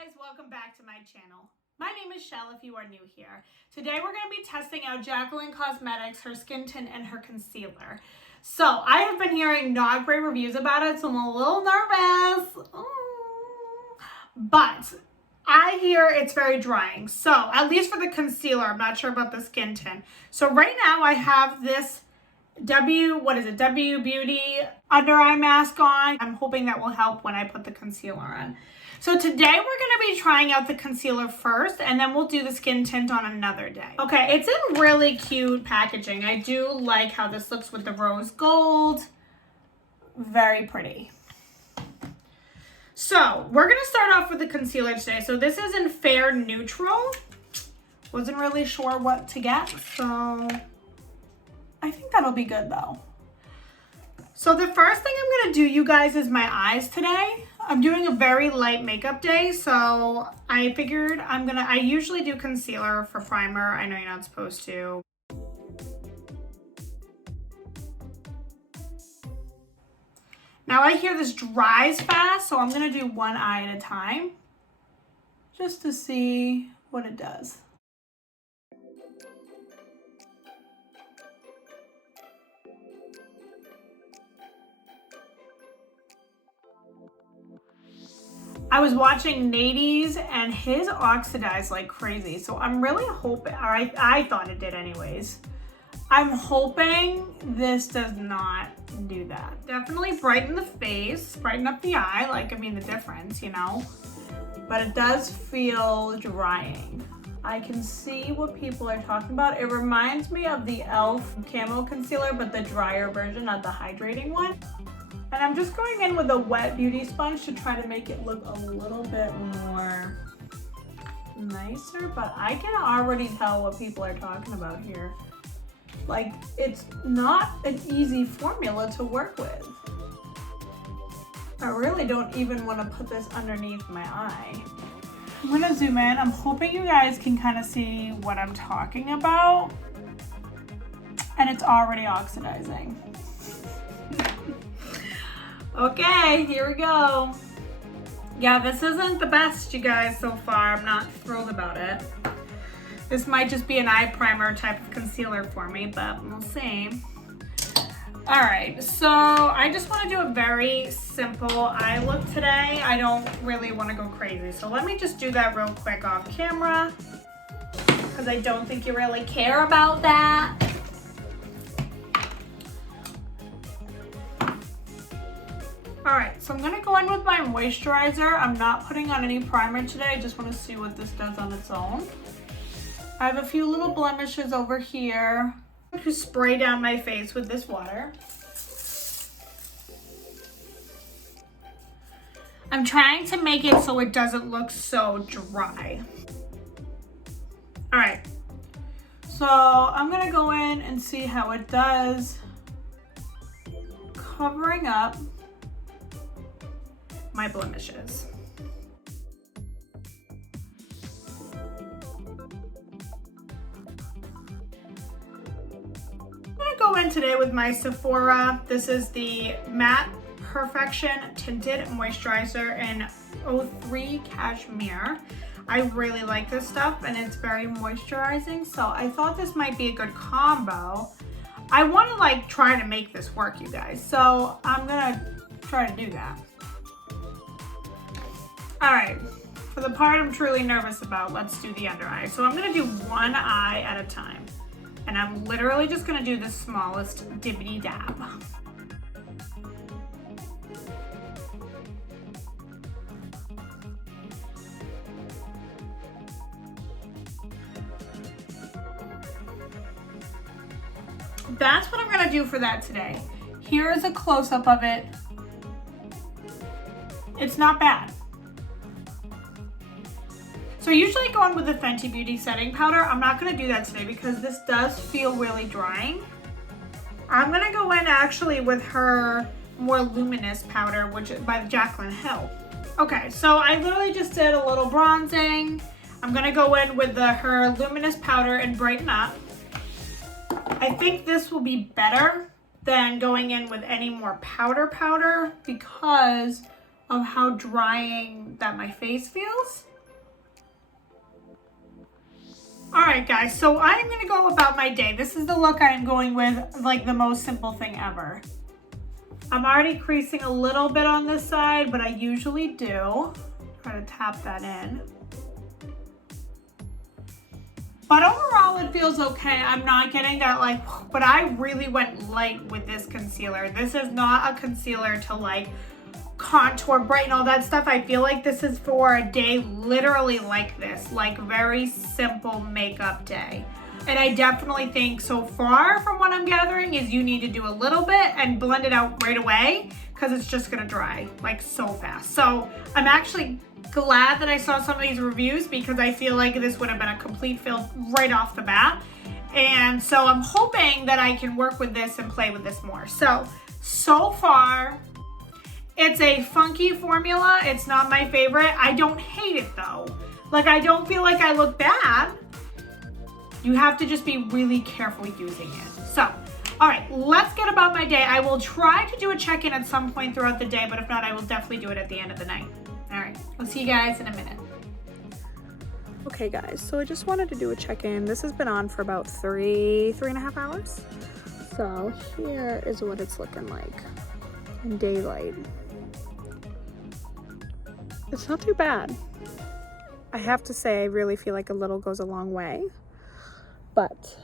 guys, welcome back to my channel. My name is Shell if you are new here. Today we're going to be testing out Jaclyn Cosmetics, her skin tint and her concealer. So I have been hearing not great reviews about it, so I'm a little nervous. But I hear it's very drying. So at least for the concealer, I'm not sure about the skin tint. So right now I have this W Beauty under eye mask on. I'm hoping that will help when I put the concealer on. So today we're going to be trying out the concealer first, and then we'll do the skin tint on another day. Okay, it's in really cute packaging. I do like how this looks with the rose gold. Very pretty. So we're going to start off with the concealer today. So this is in Fair Neutral. Wasn't really sure what to get, so I think that'll be good though. So the first thing I'm going to do, you guys, is my eyes today. I'm doing a very light makeup day, so I figured I usually do concealer for primer. I know you're not supposed to. Now I hear this dries fast, so I'm going to do one eye at a time just to see what it does. I was watching Nakey's and his oxidized like crazy. So I'm really hoping, or I thought it did anyways. I'm hoping this does not do that. Definitely brighten the face, brighten up the eye, like, I mean, the difference, you know, but it does feel drying. I can see what people are talking about. It reminds me of the e.l.f. Camo Concealer, but the drier version, not the hydrating one. And I'm just going in with a wet beauty sponge to try to make it look a little bit more nicer, but I can already tell what people are talking about here. Like, it's not an easy formula to work with. I really don't even want to put this underneath my eye. I'm gonna zoom in. I'm hoping you guys can kind of see what I'm talking about. And it's already oxidizing. Okay, here we go. Yeah, this isn't the best, you guys, so far. I'm not thrilled about it. This might just be an eye primer type of concealer for me, but we'll see. All right, so I just want to do a very simple eye look today. I don't really want to go crazy, so let me just do that real quick off camera because I don't think you really care about that. All right, so I'm gonna go in with my moisturizer. I'm not putting on any primer today. I just wanna see what this does on its own. I have a few little blemishes over here. I'm going to spray down my face with this water. I'm trying to make it so it doesn't look so dry. All right, so I'm gonna go in and see how it does, covering up my blemishes. I'm gonna go in today with my Sephora. This is the Matte Perfection Tinted Moisturizer in 03 Cashmere. I really like this stuff and it's very moisturizing, so I thought this might be a good combo. I want to like try to make this work, you guys, so I'm gonna try to do that. All right, for the part I'm truly nervous about, let's do the under eye. So I'm gonna do one eye at a time. And I'm literally just gonna do the smallest dibbity dab. That's what I'm gonna do for that today. Here is a close-up of it. It's not bad. So I usually go in with the Fenty Beauty setting powder. I'm not gonna do that today because this does feel really drying. I'm gonna go in actually with her more luminous powder, which is by Jaclyn Hill. Okay, so I literally just did a little bronzing. I'm gonna go in with her luminous powder and brighten up. I think this will be better than going in with any more powder because of how drying that my face feels. All right, guys, so I'm gonna go about my day. This is the look I'm going with, like the most simple thing ever. I'm already creasing a little bit on this side, but I usually do. Try to tap that in. But overall, it feels okay. I'm not getting that like, but I really went light with this concealer. This is not a concealer to like contour, brighten, all that stuff. I feel like this is for a day literally like this, like very simple makeup day. And I definitely think so far from what I'm gathering is you need to do a little bit and blend it out right away because it's just gonna dry like so fast. So I'm actually glad that I saw some of these reviews because I feel like this would have been a complete fail right off the bat. And so I'm hoping that I can work with this and play with this more. So far, it's a funky formula. It's not my favorite. I don't hate it though. Like, I don't feel like I look bad. You have to just be really careful using it. So, all right, let's get about my day. I will try to do a check-in at some point throughout the day, but if not, I will definitely do it at the end of the night. All right, I'll see you guys in a minute. Okay guys, so I just wanted to do a check-in. This has been on for about three and a half hours. So here is what it's looking like in daylight. It's not too bad. I have to say, I really feel like a little goes a long way, but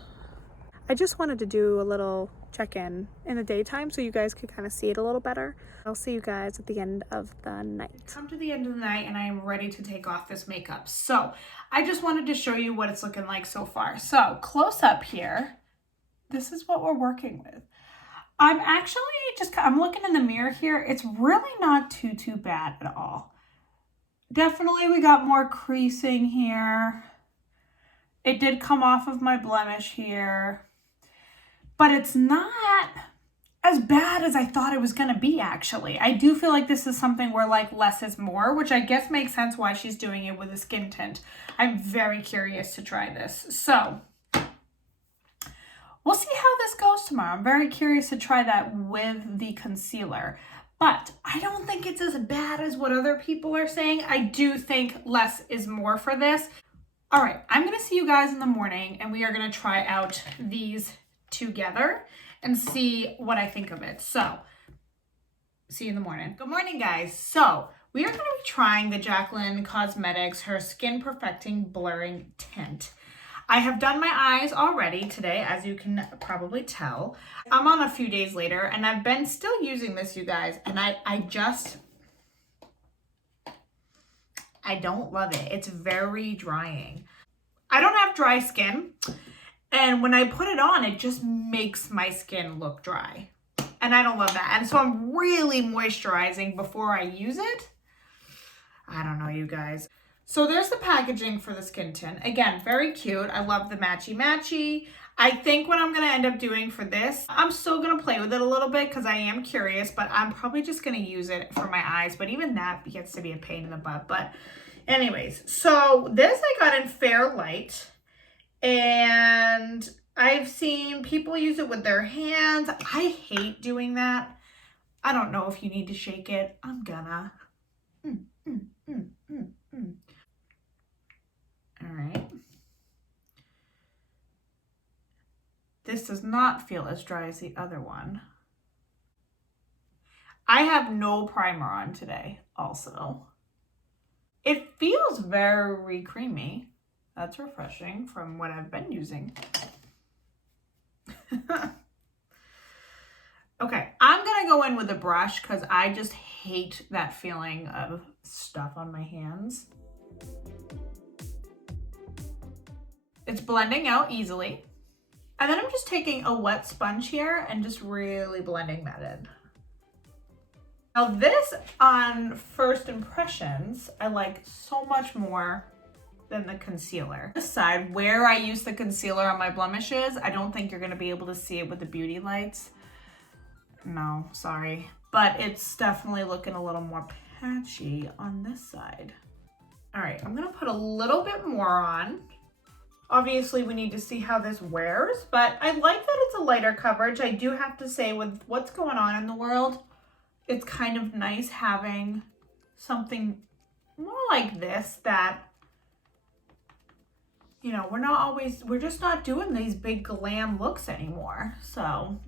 I just wanted to do a little check-in in the daytime so you guys could kind of see it a little better. I'll see you guys at the end of the night. Come to the end of the night and I am ready to take off this makeup. So I just wanted to show you what it's looking like so far. So close up here, this is what we're working with. I'm actually I'm looking in the mirror here. It's really not too bad at all. Definitely we got more creasing here. It did come off of my blemish here, but it's not as bad as I thought it was gonna be actually. I do feel like this is something where like less is more, which I guess makes sense why she's doing it with a skin tint. I'm very curious to try this. So we'll see how this goes tomorrow. I'm very curious to try that with the concealer, but I don't think it's as bad as what other people are saying. I do think less is more for this. All right, I'm gonna see you guys in the morning and we are gonna try out these together and see what I think of it. So, see you in the morning. Good morning, guys. So, we are gonna be trying the Jaclyn Cosmetics, her Skin Perfecting Blurring Tint. I have done my eyes already today, as you can probably tell. I'm on a few days later and I've been still using this, you guys, and I don't love it. It's very drying. I don't have dry skin, and when I put it on, it just makes my skin look dry. And I don't love that. And so I'm really moisturizing before I use it. I don't know, you guys. So there's the packaging for the skin tint. Again, very cute. I love the matchy-matchy. I think what I'm gonna end up doing for this, I'm still gonna play with it a little bit because I am curious, but I'm probably just gonna use it for my eyes. But even that gets to be a pain in the butt. But anyways, so this I got in Fair Light, and I've seen people use it with their hands. I hate doing that. I don't know if you need to shake it. I'm gonna. All right. This does not feel as dry as the other one. I have no primer on today also. It feels very creamy. That's refreshing from what I've been using. Okay, I'm gonna go in with a brush because I just hate that feeling of stuff on my hands. It's blending out easily. And then I'm just taking a wet sponge here and just really blending that in. Now this, on first impressions, I like so much more than the concealer. This side, where I use the concealer on my blemishes, I don't think you're gonna be able to see it with the beauty lights. No, sorry. But it's definitely looking a little more patchy on this side. All right, I'm gonna put a little bit more on. Obviously, we need to see how this wears, but I like that it's a lighter coverage. I do have to say, with what's going on in the world, it's kind of nice having something more like this that, you know, we're just not doing these big glam looks anymore. So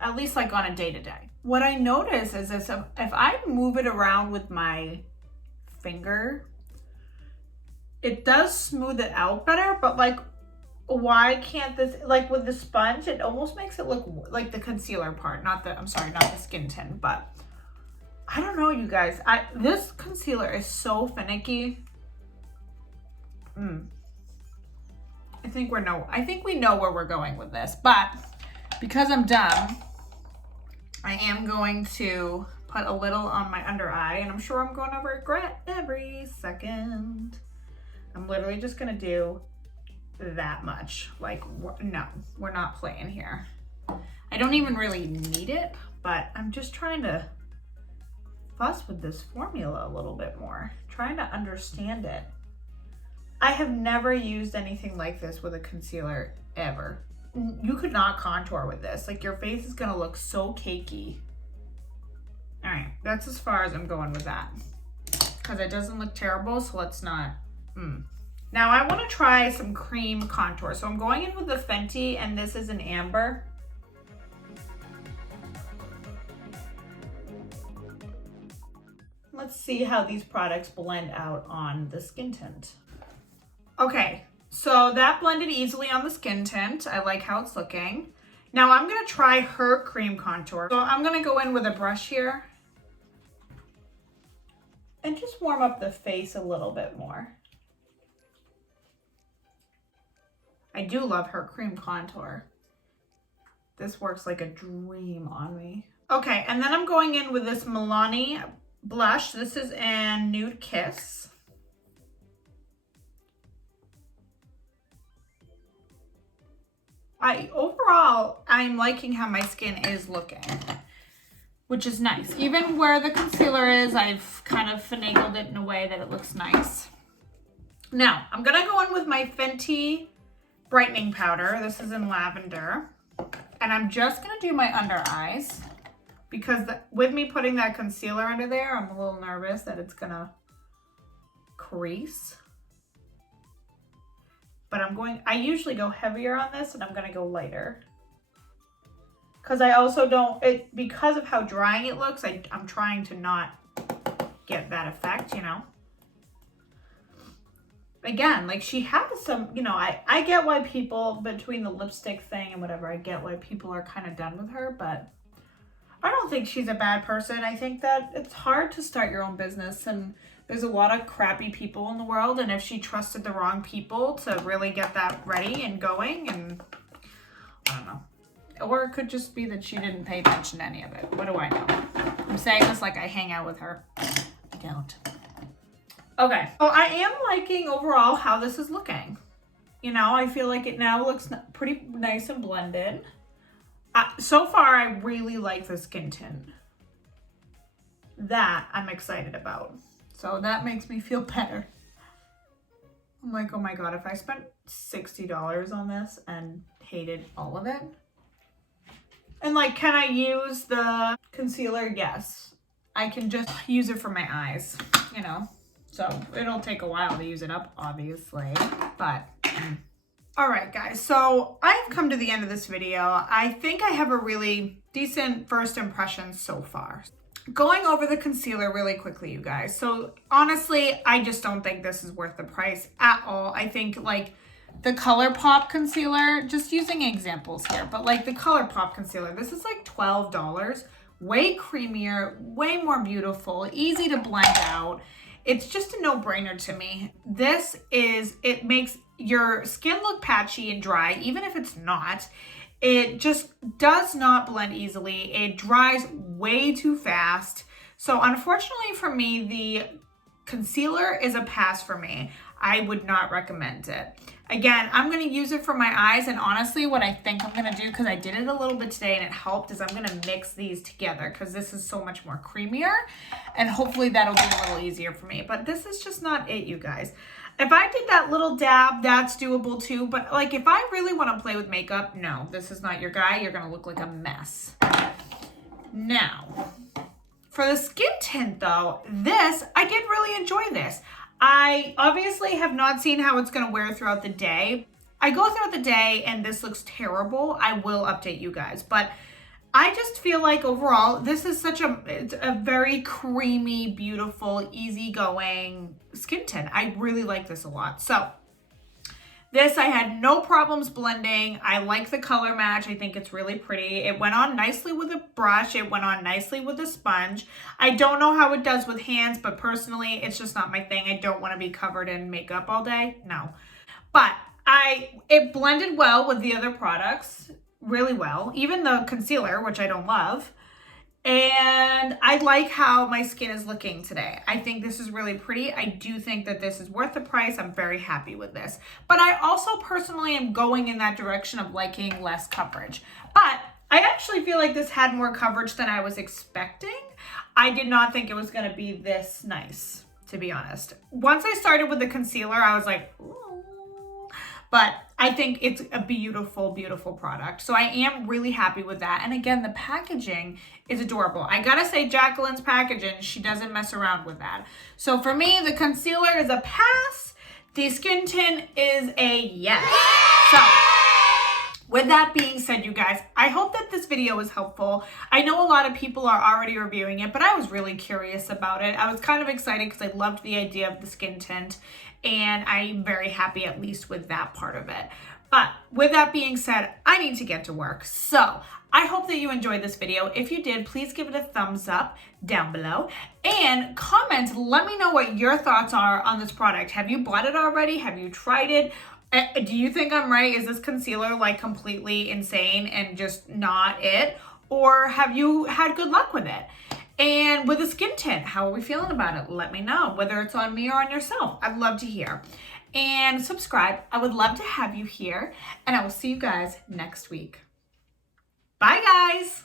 at least like on a day-to-day. What I notice is this, if I move it around with my finger, it does smooth it out better, but like, why can't this, like with the sponge, it almost makes it look like the concealer part, not the skin tint, but I don't know, you guys. This concealer is so finicky. I think we know where we're going with this, but because I'm done, I am going to put a little on my under eye, and I'm sure I'm going to regret every second. I'm literally just gonna do that much. Like, no, we're not playing here. I don't even really need it, but I'm just trying to fuss with this formula a little bit more, trying to understand it. I have never used anything like this with a concealer ever. You could not contour with this. Like, your face is gonna look so cakey. All right, that's as far as I'm going with that, because it doesn't look terrible, so let's not. Now I want to try some cream contour. So I'm going in with the Fenty, and this is an amber. Let's see how these products blend out on the skin tint. Okay, so that blended easily on the skin tint. I like how it's looking. Now I'm gonna try her cream contour. So I'm gonna go in with a brush here and just warm up the face a little bit more. I do love her cream contour. This works like a dream on me. Okay, and then I'm going in with this Milani blush. This is in Nude Kiss. Overall, I'm liking how my skin is looking, which is nice. Even where the concealer is, I've kind of finagled it in a way that it looks nice. Now, I'm gonna go in with my Fenty brightening powder. This is in Lavender. And I'm just gonna do my under eyes, because with me putting that concealer under there, I'm a little nervous that it's gonna crease. But I usually go heavier on this, and I'm gonna go lighter. Because I also because of how drying it looks, I'm trying to not get that effect, you know? Again, like, she has some, you know, I get why people, between the lipstick thing and whatever, I get why people are kind of done with her, but I don't think she's a bad person. I think that it's hard to start your own business, and there's a lot of crappy people in the world, and if she trusted the wrong people to really get that ready and going, and I don't know. Or it could just be that she didn't pay attention to any of it. What do I know? I'm saying this like I hang out with her. I don't. Okay, so I am liking overall how this is looking. You know, I feel like it now looks pretty nice and blended. So far, I really like the skin tint. That I'm excited about. So that makes me feel better. I'm like, oh my God, if I spent $60 on this and hated all of it. And like, can I use the concealer? Yes. I can just use it for my eyes, you know. So it'll take a while to use it up, obviously, but. All right, guys, so I've come to the end of this video. I think I have a really decent first impression so far. Going over the concealer really quickly, you guys. So honestly, I just don't think this is worth the price at all. I think like the Colourpop concealer, just using examples here, but like the Colourpop concealer, this is like $12, way creamier, way more beautiful, easy to blend out. It's just a no-brainer to me. It makes your skin look patchy and dry, even if it's not. It just does not blend easily. It dries way too fast. So unfortunately for me, the concealer is a pass for me. I would not recommend it. Again, I'm gonna use it for my eyes, and honestly, what I think I'm gonna do, because I did it a little bit today and it helped, is I'm gonna mix these together, because this is so much more creamier, and hopefully that'll be a little easier for me. But this is just not it, you guys. If I did that little dab, that's doable too, but like if I really wanna play with makeup, no, this is not your guy. You're gonna look like a mess. Now, For the skin tint though, I did really enjoy this. I obviously have not seen how it's gonna wear throughout the day. I go throughout the day and this looks terrible. I will update you guys, but I just feel like overall, this is it's a very creamy, beautiful, easygoing skin tint. I really like this a lot. So this I had no problems blending. I like the color match. I think it's really pretty. It went on nicely with a brush. It went on nicely with a sponge. I don't know how it does with hands, but personally, it's just not my thing. I don't want to be covered in makeup all day. No. But it blended well with the other products, really well. Even the concealer, which I don't love. And I like how my skin is looking today. I think this is really pretty. I do think that this is worth the price. I'm very happy with this. But I also personally am going in that direction of liking less coverage. But I actually feel like this had more coverage than I was expecting. I did not think it was going to be this nice, to be honest. Once I started with the concealer, I was like, ooh. But I think it's a beautiful, beautiful product. So I am really happy with that. And again, the packaging is adorable. I gotta say, Jaclyn's packaging, she doesn't mess around with that. So for me, the concealer is a pass. The skin tint is a yes. So with that being said, you guys, I hope that this video was helpful. I know a lot of people are already reviewing it, but I was really curious about it. I was kind of excited because I loved the idea of the skin tint, and I'm very happy at least with that part of it. But with that being said, I need to get to work. So I hope that you enjoyed this video. If you did, please give it a thumbs up down below and comment. Let me know what your thoughts are on this product. Have you bought it already? Have you tried it? Do you think I'm right? Is this concealer like completely insane and just not it? Or have you had good luck with it? And with the skin tint, how are we feeling about it? Let me know, whether it's on me or on yourself. I'd love to hear. And subscribe. I would love to have you here. And I will see you guys next week. Bye, guys.